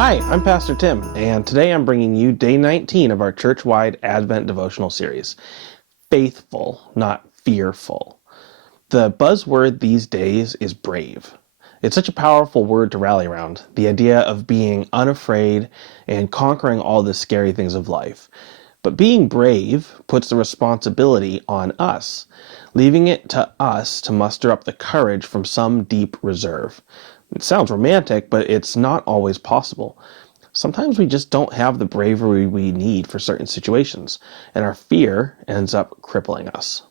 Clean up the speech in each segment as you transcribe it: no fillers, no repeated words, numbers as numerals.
Hi, I'm Pastor Tim, and today I'm bringing you day 19 of our church-wide Advent devotional series, FaithFULL, not FearFULL. The buzzword these days is brave. It's such a powerful word to rally around, the idea of being unafraid and conquering all the scary things of life. But being brave puts the responsibility on us, leaving it to us to muster up the courage from some deep reserve. It sounds romantic, but it's not always possible. Sometimes we just don't have the bravery we need for certain situations, and our fear ends up crippling us.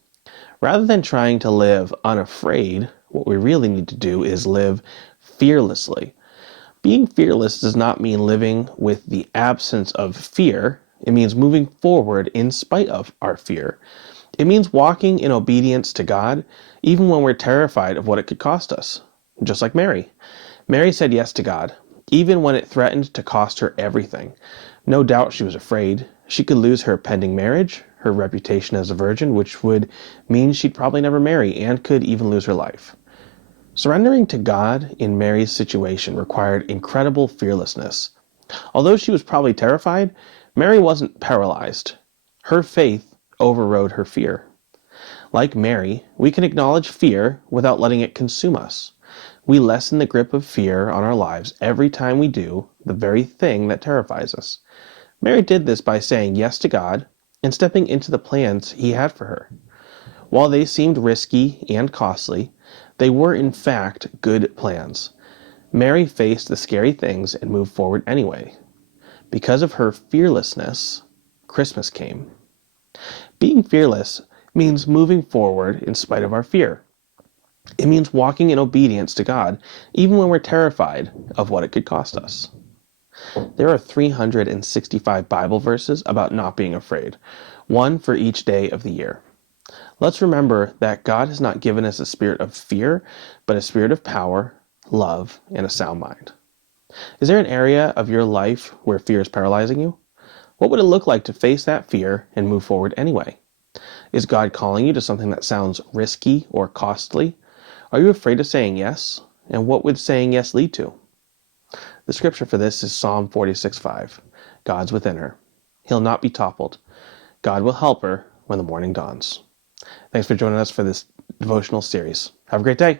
Rather than trying to live unafraid, what we really need to do is live fearlessly. Being fearless does not mean living with the absence of fear. It means moving forward in spite of our fear. It means walking in obedience to God, even when we're terrified of what it could cost us. Just like Mary. Mary said yes to God, even when it threatened to cost her everything. No doubt she was afraid. She could lose her pending marriage, her reputation as a virgin, which would mean she'd probably never marry, and could even lose her life. Surrendering to God in Mary's situation required incredible fearlessness. Although she was probably terrified, Mary wasn't paralyzed. Her faith overrode her fear. Like Mary, we can acknowledge fear without letting it consume us. We lessen the grip of fear on our lives every time we do the very thing that terrifies us. Mary did this by saying yes to God and stepping into the plans He had for her. While they seemed risky and costly, they were in fact good plans. Mary faced the scary things and moved forward anyway. Because of her fearlessness, Christmas came. Being fearless means moving forward in spite of our fear. It means walking in obedience to God, even when we're terrified of what it could cost us. There are 365 Bible verses about not being afraid, one for each day of the year. Let's remember that God has not given us a spirit of fear, but a spirit of power, love, and a sound mind. Is there an area of your life where fear is paralyzing you? What would it look like to face that fear and move forward anyway? Is God calling you to something that sounds risky or costly? Are you afraid of saying yes? And what would saying yes lead to? The scripture for this is Psalm 46:5. God's within her. He'll not be toppled. God will help her when the morning dawns. Thanks for joining us for this devotional series. Have a great day.